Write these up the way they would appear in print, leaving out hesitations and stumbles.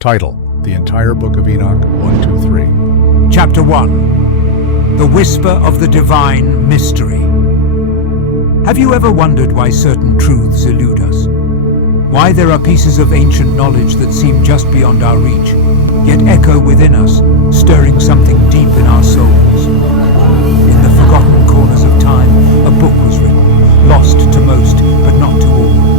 Title: The entire book of Enoch, 1, 2, 3. Chapter 1. The Whisper of the Divine Mystery. Have you ever wondered why certain truths elude us? Why there are pieces of ancient knowledge that seem just beyond our reach, yet echo within us, stirring something deep in our souls? In the forgotten corners of time, a book was written, lost to most, but not to all.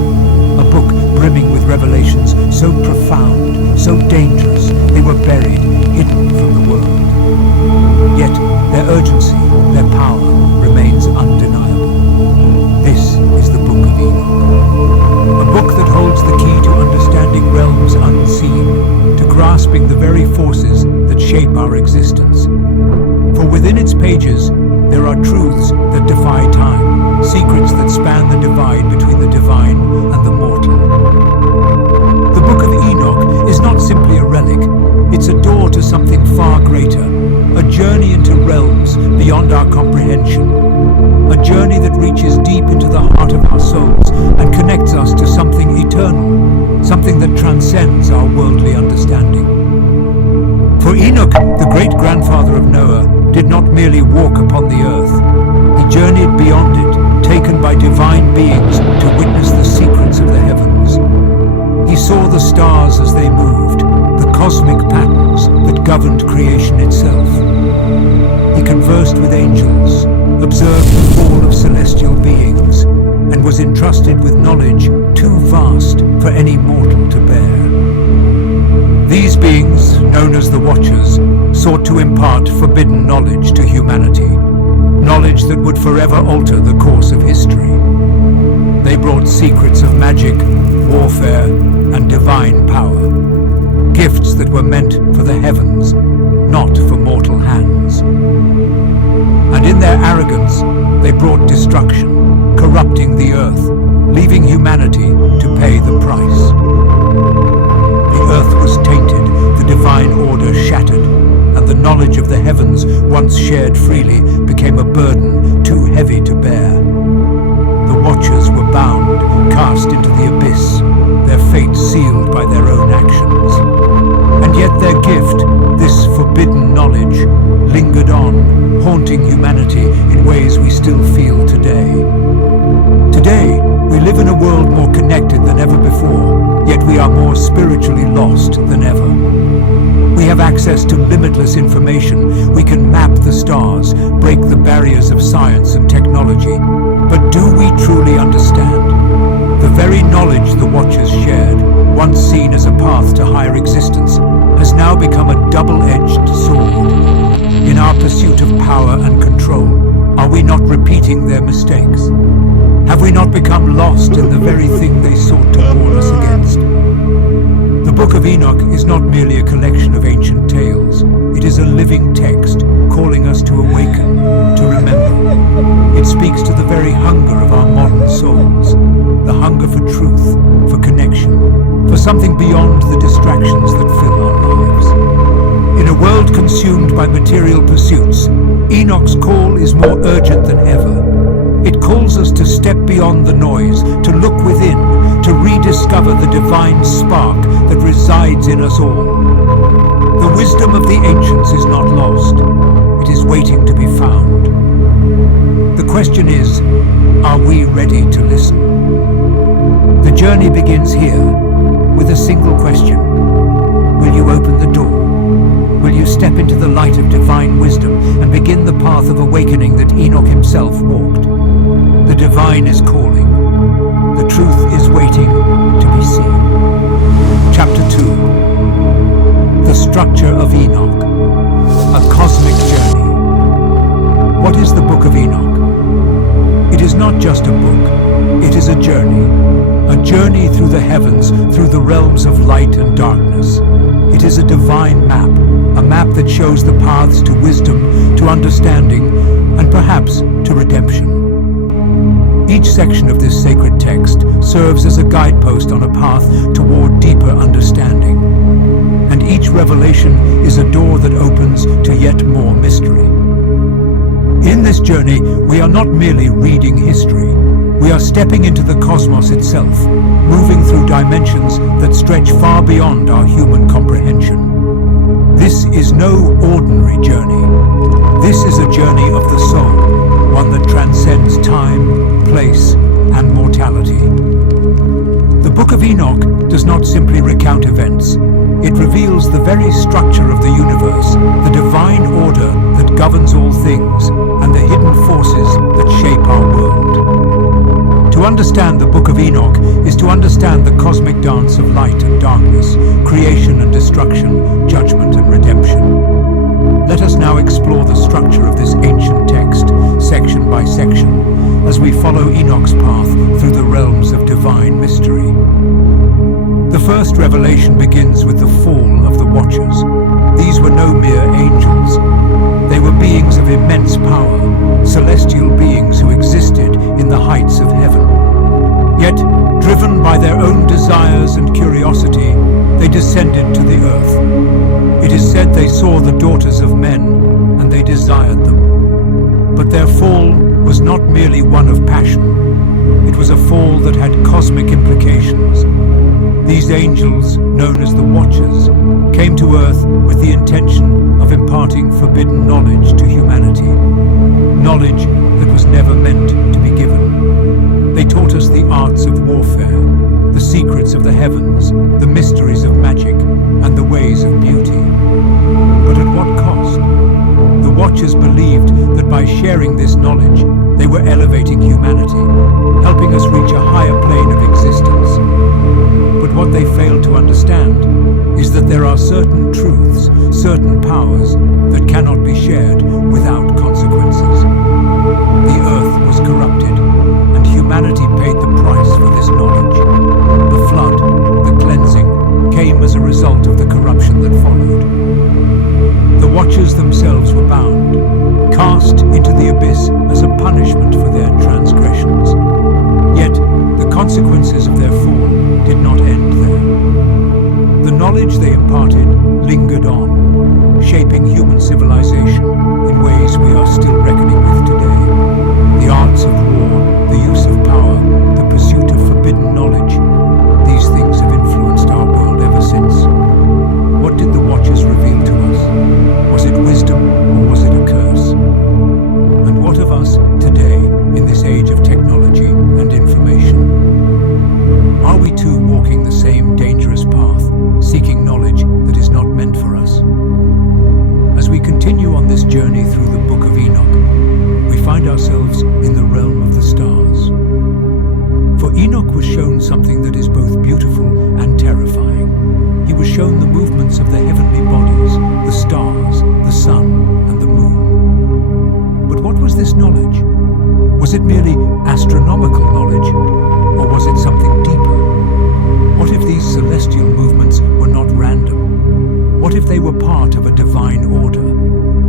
A book brimming with revelations so profound, so dangerous, they were buried, hidden from the world. Yet their urgency, their power, remains undeniable. This is the Book of Enoch. A book that holds the key to understanding realms unseen, to grasping the very forces that shape our existence. For within its pages, there are truths that defy time, secrets that span the divide between the divine and the mortal. The Book of Enoch is not simply a relic, it's a door to something far greater, a journey into realms beyond our comprehension, a journey that reaches deep into the heart of our souls and connects us to something eternal, something that transcends our worldly understanding. For Enoch, the great-grandfather of Noah, did not merely walk upon the earth. He journeyed beyond it, taken by divine beings to witness the secrets of the heavens. He saw the stars as they moved, the cosmic patterns that governed creation itself. He conversed with angels, observed the fall of celestial beings, and was entrusted with knowledge too vast for any mortal to bear. These beings, known as the Watchers, sought to impart forbidden knowledge to humanity, knowledge that would forever alter the course of history. They brought secrets of magic, warfare, and divine power, gifts that were meant for the heavens, not for mortal hands. And in their arrogance, they brought destruction, corrupting the earth, leaving humanity to pay the price. The earth was tainted, the divine order shattered, and the knowledge of the heavens, once shared freely, became a burden too heavy to bear. The Watchers were bound, cast into the abyss, their fate sealed by their own actions. And yet their gift, this forbidden knowledge, lingered on, haunting humanity in ways we still feel today. Today, we live in a world more connected than ever before, yet we are more spiritually lost than ever. We have access to limitless information. We can map the stars, break the barriers of science and technology. But do we truly understand? The very knowledge the Watchers shared, once seen as a path to higher existence, has now become a double-edged sword. In our pursuit of power and control, are we not repeating their mistakes? Have we not become lost in the very thing they sought to warn us against? The Book of Enoch is not merely a collection of ancient tales. It is a living text, calling us to awaken, to remember. It speaks to the very hunger of our modern souls, the hunger for truth, for connection, for something beyond the distractions that fill our lives. In a world consumed by material pursuits, Enoch's call is more urgent than ever. It calls us to step beyond the noise, to look within, to rediscover the divine spark that resides in us all. The wisdom of the ancients is not lost. It is waiting to be found. The question is, are we ready to listen? The journey begins here with a single question. Will you open the door? Will you step into the light of divine wisdom and begin the path of awakening that Enoch himself walked? The divine is calling. The truth is waiting to be seen. Chapter 2. The Structure of Enoch. A Cosmic Journey. What is the Book of Enoch? It is not just a book. It is a journey through the heavens, through the realms of light and darkness. It is a divine map, a map that shows the paths to wisdom, to understanding, and perhaps to redemption. Each section of this sacred text serves as a guidepost on a path toward deeper understanding. And each revelation is a door that opens to yet more mystery. In this journey, we are not merely reading history. We are stepping into the cosmos itself, moving through dimensions that stretch far beyond our human comprehension. no ordinary journey. This is a journey of the soul, one that transcends time, place, and mortality. The Book of Enoch does not simply recount events. It reveals the very structure of the universe, the divine order that governs all things, and the hidden forces that shape our world. To understand the Book of Enoch is to understand the cosmic dance of light and darkness, creation and destruction, judgment and redemption. Let us now explore the structure of this ancient text, section by section, as we follow Enoch's path through the realms of divine mystery. The first revelation begins with the fall of the Watchers. These were no mere angels. They were beings of immense power, celestial beings who existed in the heights of heaven. Yet, driven by their own desires and curiosity, they descended to the earth. It is said they saw the daughters of men, and they desired them. But their fall was not merely one of passion. It was a fall that had cosmic implications. These angels, known as the Watchers, came to earth with the intention of imparting forbidden knowledge to humanity. Knowledge that was never meant to be given. They taught us the arts of warfare, the secrets of the heavens, the mysteries of magic, and the ways of beauty. But at what cost? The Watchers believed that by sharing this knowledge, they were elevating humanity, helping us reach a higher plane of existence. But what they failed to understand is that there are certain truths, certain powers that cannot be shared without consequences. The earth was corrupted, and humanity paid the price for this knowledge. The flood, the cleansing, came as a result of the corruption that followed. The Watchers themselves were bound, cast into the abyss as a punishment for their transgressions. Yet, the consequences of their fall did not end there. The knowledge they imparted lingered on, shaping human civilization in ways we are still reckoning with today. The arts of war, the use of power, the pursuit of forbidden knowledge, these things have influenced our world ever since. What did the Watchers reveal to us? Was it wisdom or was it a curse? And what of us today in this age of technology and information? Are we too walking the same dangerous path, seeking knowledge that is not meant for us? As we continue on this journey through the Book of Enoch, we find ourselves in the realm of the stars. For Enoch was shown something that is both beautiful and terrifying. He was shown the movements of the heavenly bodies, the stars, the sun, and the moon. But what was this knowledge? Was it merely astronomical knowledge, or was it something deeper? What if these celestial movements were not random? What if they were part of a divine order,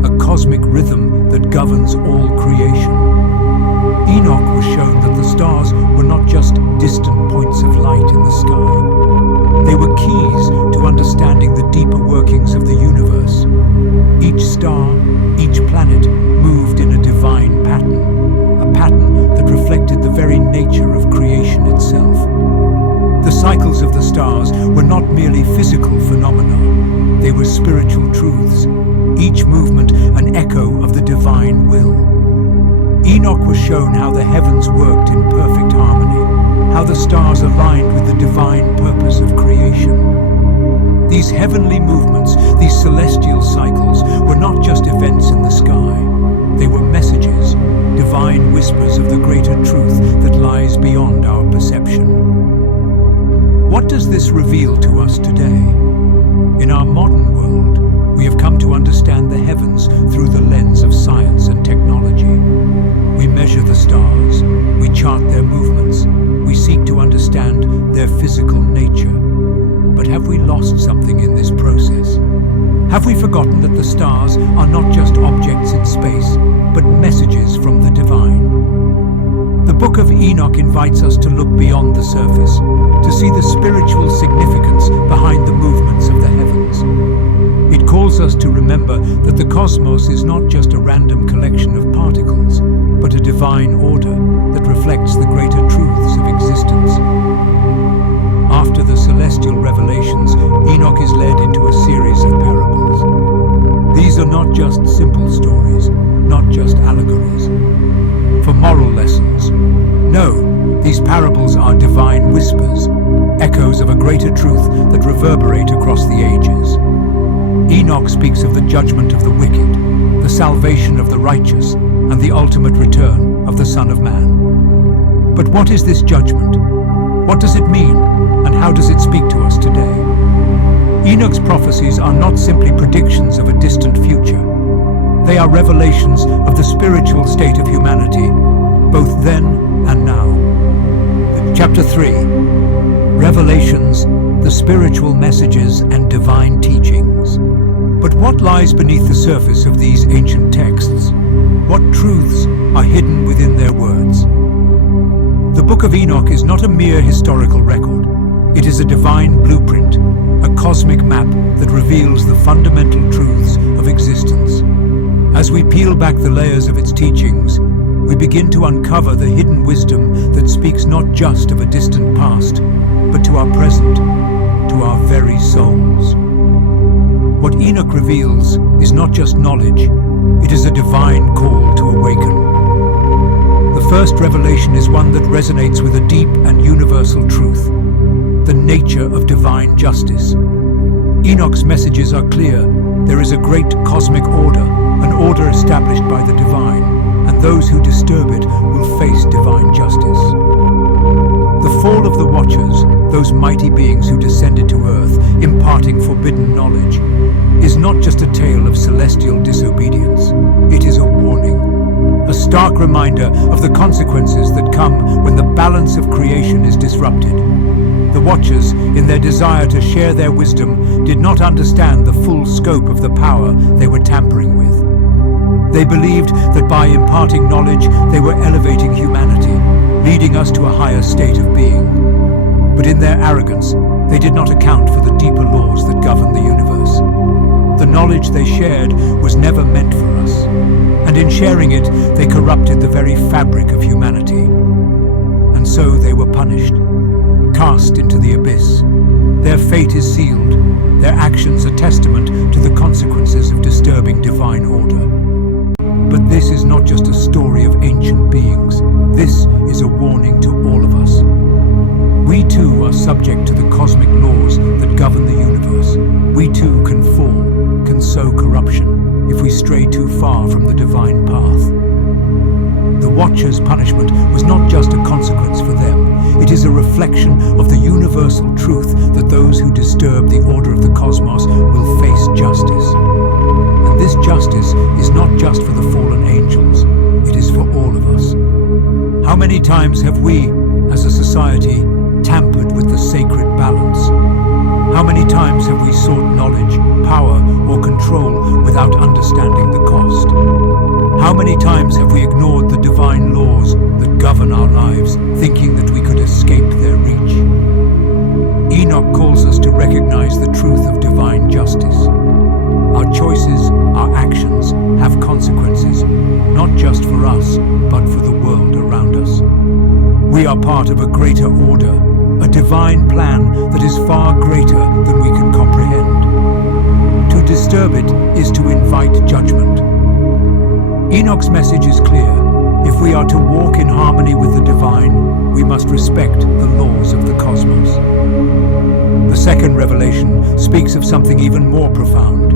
a cosmic rhythm that governs all creation? Enoch was shown that the stars were not just distant points of light in the sky. They were keys to understanding the deeper workings of the universe. Each star, each planet moved in a divine pattern, a pattern that reflected the very nature of creation itself. The cycles of the stars were not merely physical phenomena, they were spiritual truths, each movement an echo of the divine will. Enoch was shown how the heavens worked in perfect harmony, how the stars aligned with the divine purpose of creation. These heavenly movements, these celestial cycles, were not just events in the sky. They were messages, divine whispers of the greater truth that lies beyond our perception. What does this reveal to us today? In our modern world, we have come to understand the heavens through the lens of science and technology. We measure the stars, we chart their movements, we seek to understand their physical nature. But have we lost something in this process? Have we forgotten that the stars are not just objects in space, but messages from the divine? The Book of Enoch invites us to look beyond the surface, to see the spiritual significance behind the movements of the heavens. It calls us to remember that the cosmos is not just a random collection of particles, but a divine order that reflects the greater truths of existence. After the celestial revelations, Enoch is led into a series of parables. not just simple stories, not just allegories. For moral lessons. No, these parables are divine whispers, echoes of a greater truth that reverberate across the ages. Enoch speaks of the judgment of the wicked, the salvation of the righteous, and the ultimate return of the Son of Man. But what is this judgment? What does it mean, and how does it speak to us today? Enoch's prophecies are not simply predictions of a distant future. They are revelations of the spiritual state of humanity, both then and now. Chapter 3. Revelations, the spiritual messages and divine teachings. But what lies beneath the surface of these ancient texts? What truths are hidden within their words? The Book of Enoch is not a mere historical record. It is a divine blueprint, a cosmic map that reveals the fundamental truths of existence. As we peel back the layers of its teachings, we begin to uncover the hidden wisdom that speaks not just of a distant past, but to our present, to our very souls. What Enoch reveals is not just knowledge, it is a divine call to awaken. The first revelation is one that resonates with a deep and universal truth, the nature of divine justice. Enoch's messages are clear. There is a great cosmic order, an order established by the divine, and those who disturb it will face divine justice. The fall of the Watchers, those mighty beings who descended to earth, imparting forbidden knowledge, is not just a tale of celestial disobedience. It is a warning, a stark reminder of the consequences that come when the balance of creation is disrupted. The Watchers, in their desire to share their wisdom, did not understand the full scope of the power they were tampering with. They believed that by imparting knowledge, they were elevating humanity, leading us to a higher state of being. But in their arrogance, they did not account for the deeper laws that govern the universe. The knowledge they shared was never meant for us, and in sharing it, they corrupted the very fabric of humanity. And so they were punished, cast into the abyss. Their fate is sealed, their actions a testament to the consequences of disturbing divine order. But this is not just a story of ancient beings. This is a warning to all of us. We too are subject to the cosmic laws that govern the universe. We too can fall, can sow corruption, if we stray too far from the divine path. The Watchers' punishment was not just a consequence for them. It is a reflection of the universal truth that those who disturb the order of the cosmos will face justice. And this justice is not just for the fallen angels, it is for all of us. How many times have we, as a society, tampered with the sacred balance? How many times have we sought knowledge, power, or control without understanding the cost? How many times have we ignored the divine laws that govern our lives, thinking that we could escape their reach? Enoch calls us to recognize the truth of divine justice. Our choices, our actions, have consequences, not just for us, but for the world around us. We are part of a greater order, a divine plan that is far greater than we can comprehend. To disturb it is to invite judgment. Enoch's message is clear. If we are to walk in harmony with the divine, we must respect the laws of the cosmos. The second revelation speaks of something even more profound.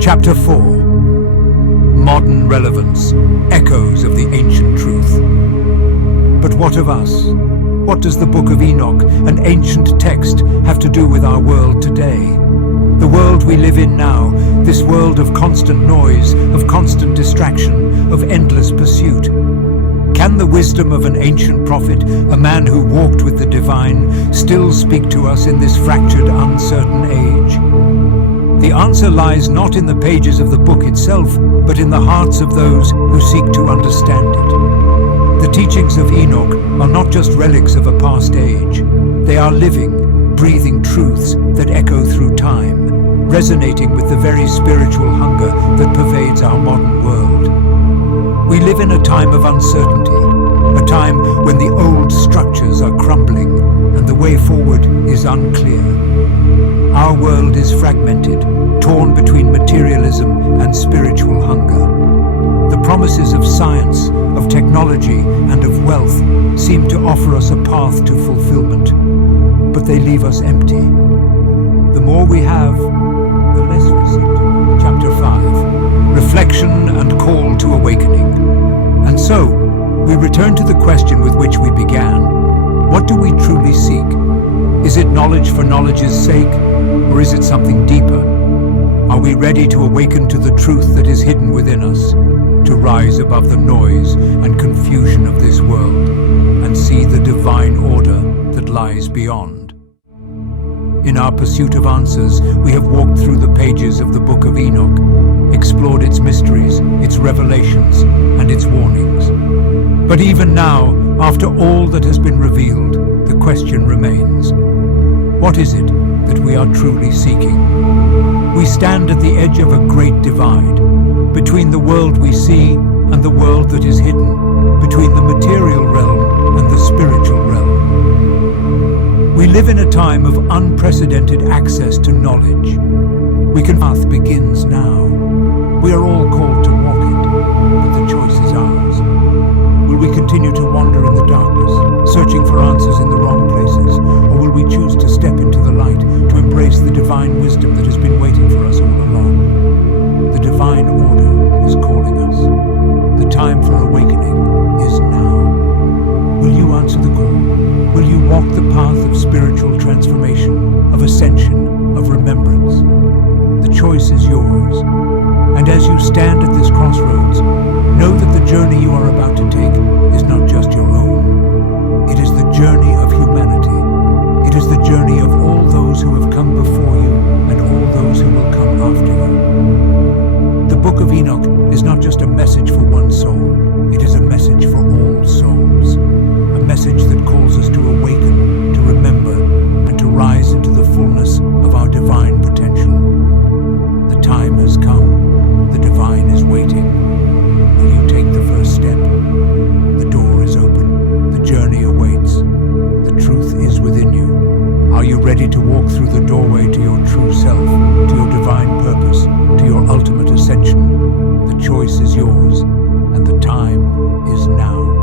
Chapter 4. Modern relevance, echoes of the ancient truth. But what of us? What does the Book of Enoch, an ancient text, have to do with our world today? The world we live in now, this world of constant noise, of constant distraction, of endless pursuit. Can the wisdom of an ancient prophet, a man who walked with the divine, still speak to us in this fractured, uncertain age? The answer lies not in the pages of the book itself, but in the hearts of those who seek to understand it. The teachings of Enoch are not just relics of a past age. They are living, breathing truths that echo through time, resonating with the very spiritual hunger that pervades our modern world. We live in a time of uncertainty, A time when the old structures are crumbling and the way forward is unclear. Our world is fragmented, torn between materialism and spiritual hunger. The promises of science, of technology, and of wealth seem to offer us a path to fulfillment, but they leave us empty. The more we have, the less we seem to. Chapter 5. Reflection and Call to Awakening. And so, we return to the question with which we began. What do we truly seek? Is it knowledge for knowledge's sake, or is it something deeper? Are we ready to awaken to the truth that is hidden within us, to rise above the noise and confusion of this world, and see the divine order that lies beyond? In our pursuit of answers, we have walked through the pages of the Book of Enoch, explored its mysteries, its revelations, and its warnings. But even now, after all that has been revealed, the question remains: what is it that we are truly seeking? We stand at the edge of a great divide, between the world we see and the world that is hidden, between the material realm and the spiritual realm. We live in a time of unprecedented access to knowledge. Path begins now. We are all called to walk it, but the choice is ours. Will we continue to wander in the darkness, searching for answers in the wrong places, or will we choose to step into the light, to embrace the divine wisdom that has been waiting for us all along? The divine order is calling us. The time for awakening is now. Will you answer the call? Will you walk the path of spiritual transformation, of ascension, of remembrance? The choice is yours. And as you stand at this crossroads, know that the journey you are about to take is not just your own. It is the journey of humanity. It is the journey of all those who have come before you and all those who will come after you. The Book of Enoch is not just a message for one soul. It is a message for all souls. A message that calls us to awaken, to remember, and to rise into the fullness of our divine potential. The time has come. The divine is waiting. Will you take the first step? The door is open. The journey awaits. The truth is within you. Are you ready to walk through the doorway to your true self, to your divine purpose, to your ultimate ascension? The choice is yours, and the time is now.